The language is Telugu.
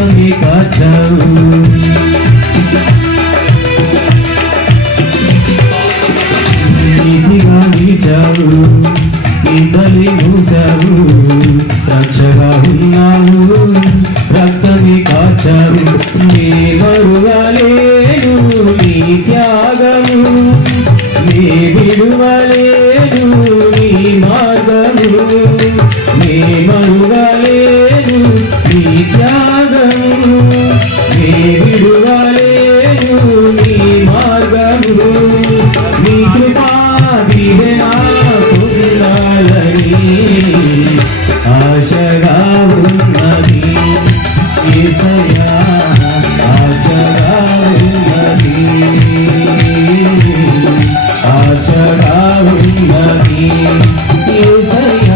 రక్తమే కాచావు నీతిగా నిలిచావు ఇందలి మూసావు రక్షగా ఉన్నావు రక్తమే కాచావు నీ మరువలేను నీ త్యాగము నీ విడువలేను నీ మార్గము నీ మరువలేను నీ త్యాగము నీ విడువలేను నీ మార్గము నీ కృపా దివెనా పొందాలని ఆశగా ఉన్నది యేసయ్యా ఆశగా ఉన్నది ఆశగా ఉన్నది యేసయ్యా